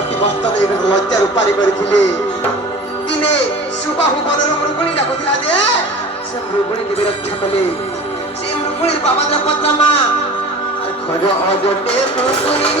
କୋଟି ମସ୍ତ ଦେଇ ଲଜ୍ଜାରୁ ପାରି କରିଥିଲେ। ଦିନେ ସୁବାହୁ ବନରୁ ମୃଗୁଣୀ ଡାକୁଥିଲା ଯେ ସେ ମୃଗୁଣୀକି ରକ୍ଷା କଲେ। ସେ ମୃଗୁଣୀର ବାବାଦ ପତ୍ରମା ଖର ଅଜଟେ ମୃଗୁଣୀ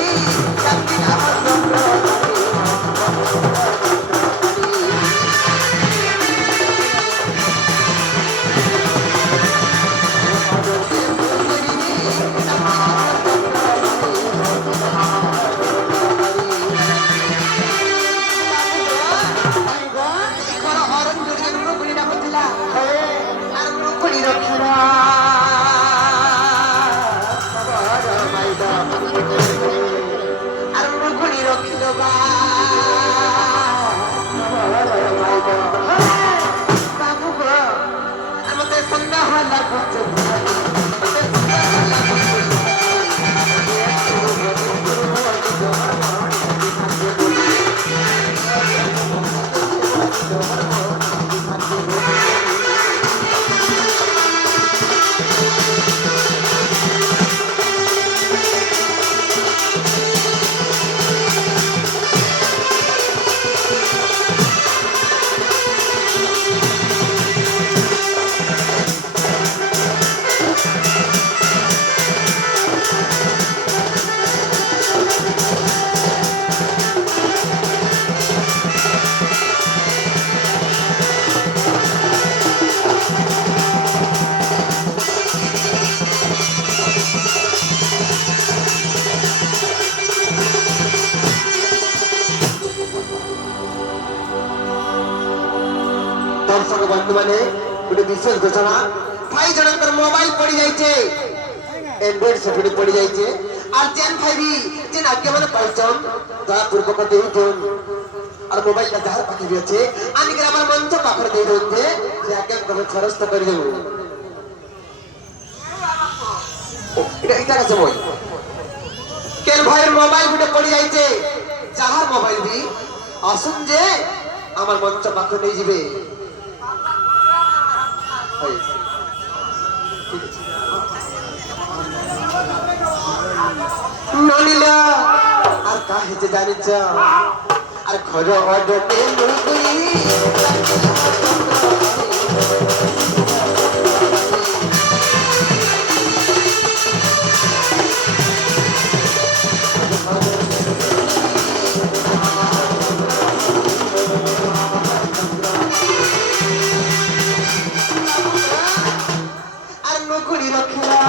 दर्शक बंधु माने गोटे विशेष घोषणा भाई जनकर मोबाइल पड़ी जाइए एंड्रॉइड सेट पड़ी जाइए और जेन भाई भी जेन आज्ञा माने पाइछन ता पूर्वक देई जोन और मोबाइल का जहार पाखे भी अच्छे आनी के हमर मंच पाखर दे दोते जे आज्ञा कबे खरस्त कर देबो इटा का समय केन भाई मोबाइल गुटे पड़ी जाइए जहार मोबाइल भी आसुन जे हमर मंच पाखे नहीं जिबे ननिला আর কাহে যে জানিছ আর ঘর অডতে মুগুই আর মুগুই রখিলা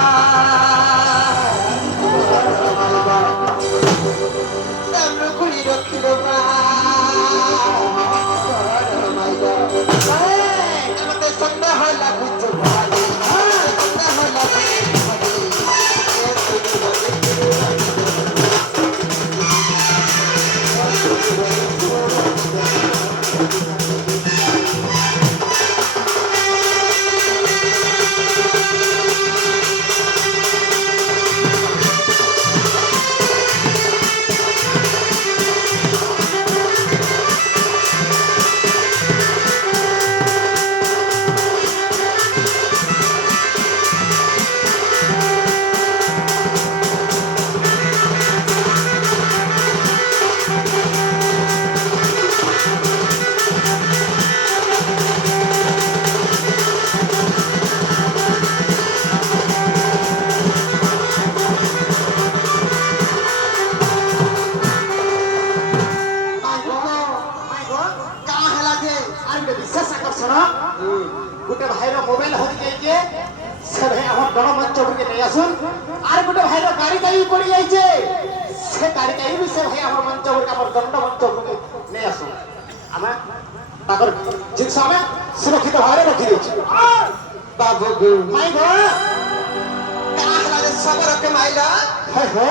गोटे भाई मोबाइल हरि जाइए से भाई हम गणमंच के नहीं आसुन और गोटे भाई गाड़ी कहीं पड़ी जाइए से गाड़ी कहीं भी से भाई हम मंच के दंड मंच के नहीं आसुन आम ताकर जिनस आम सुरक्षित भाव में रखी देछु बाबू गो माई गो काहला रे सबर के माइला हे हे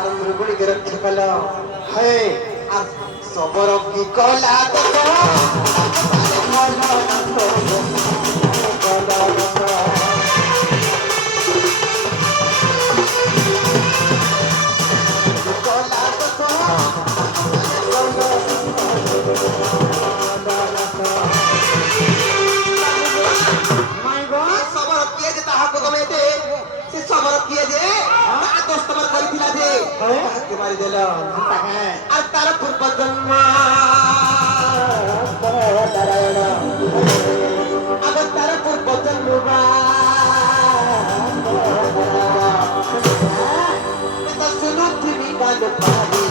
और मृगुणी के रक्षा कल हे आ सबर की कला तो তাহাকে মারি দিল হ্যাঁ আর তার পূর্ব জন্ম নারায়ণ আবার তার পূর্ব জন্ম শুনো তুমি গান পাবি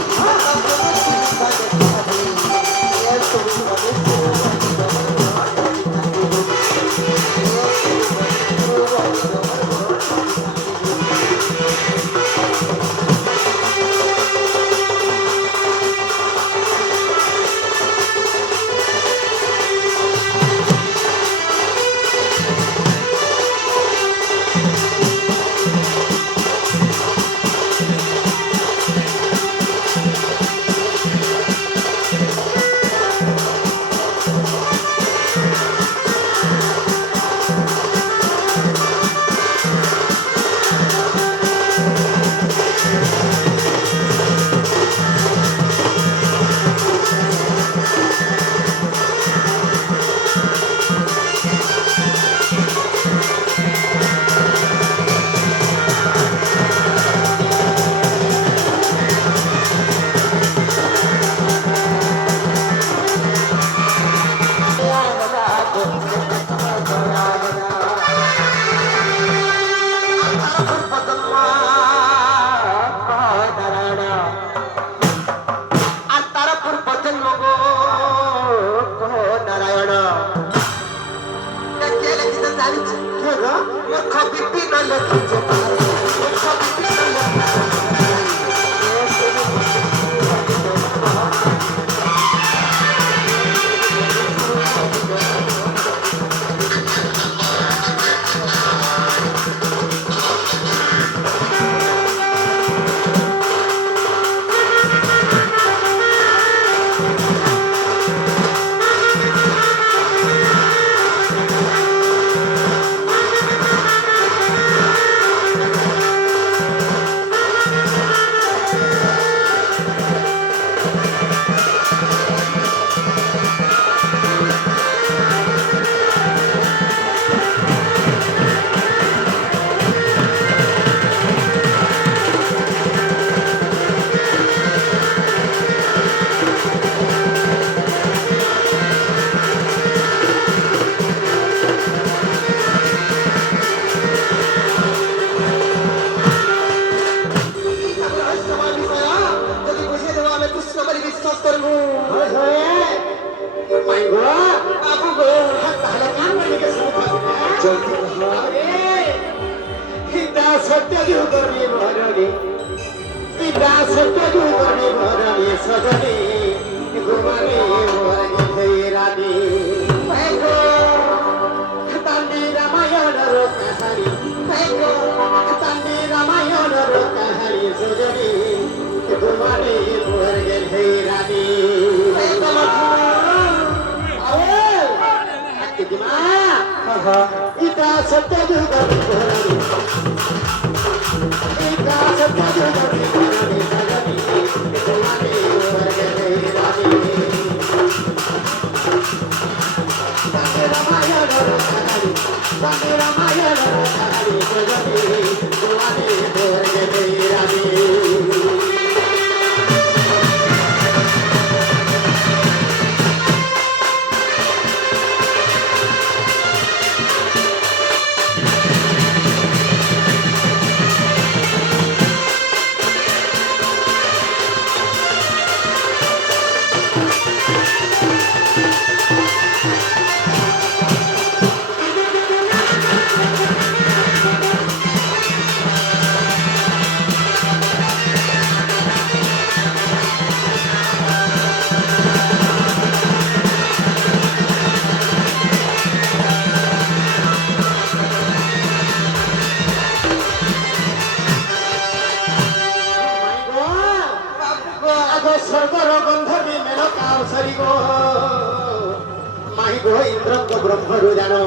ব্রহ্মরু জানো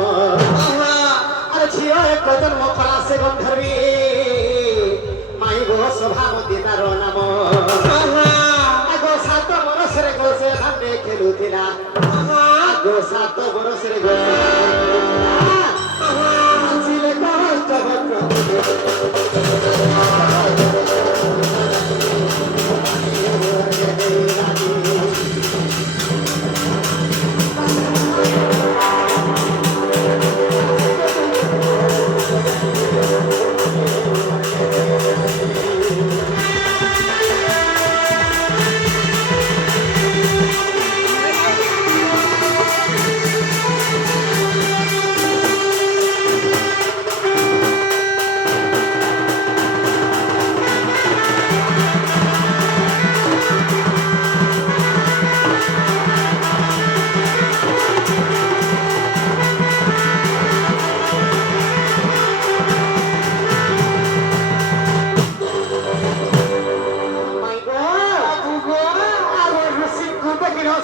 আরে ঝিও এক জন্ম কলা সে গন্ধর্বী মাই গো সভাপতি তার নাম আগো 7 বরসরে গো সে ধানে খেলুথিলা আগো 7 বরসরে গো আসিলে কষ্ট ভদ্র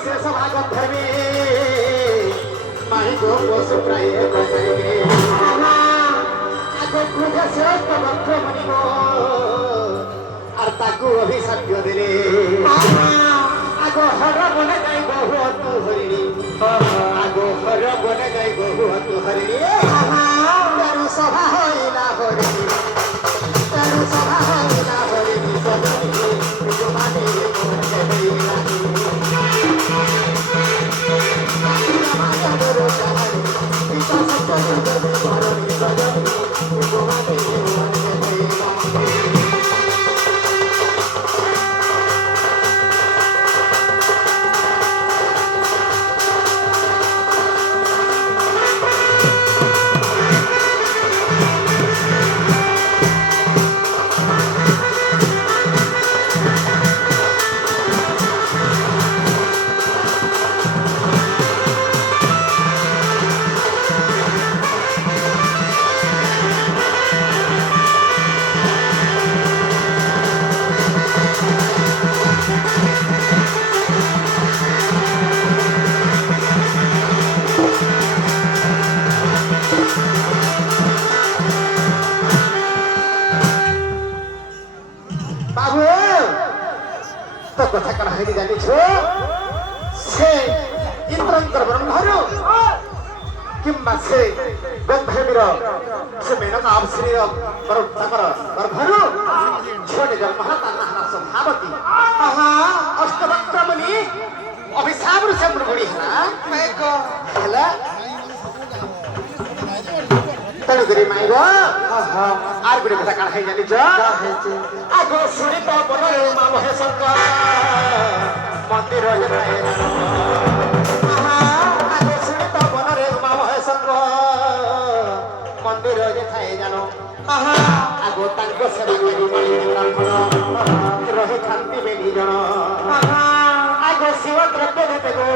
শেষ ভাগত ধর্মে মাই গো বসু প্রায় কথাইবে আগে খুঁজে শেষ ভক্ত মনিব আর তাকু অভিশাপ্য দিলে আগ হর বনে যাই বহু তু হরিণী আগ হর বনে যাই বহু তু হরিণী তেরু সভা হইলা হরিণী তেরু সভা হইলা হরিণী সজনী তোমাকে মনে হইলা বাবু তো কথা করা হয়নি জানিছ সে ইন্দ্রঙ্কর ব্রহ্মর কিংবা সে গন্ধর্বীর সে মেনকা অপসরীর তাଙ୍କର ଗର୍ଭରୁ ଝିଅଟି ଜନ୍ମ ହେଲା ତା ନାଁ ହେଲା ସୋଭାବତୀ ଅଷ୍ଟବକ୍ରମଣି ଅଭିଶାପରୁ ସେ ମୃଗୁଣୀ ହେଲା ତେଣୁକରି ମାଇବ আর গুড়ে কথা কার হয়ে জানিছ আগ শুনি তো বনরে মা মহেশ্বর মন্দির আগ শুনি তো বনরে মা মহেশ্বর মন্দির যে থাই জানো আগ তাঙ্ক সেবা করি রহে শান্তি বেলি জন আগ শিব দ্রব্য দেতে গো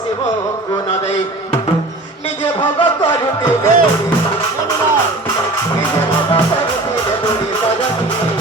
শিব গুণ দেই নিজে ভোগ করুতে নিজে ভোগ করুতে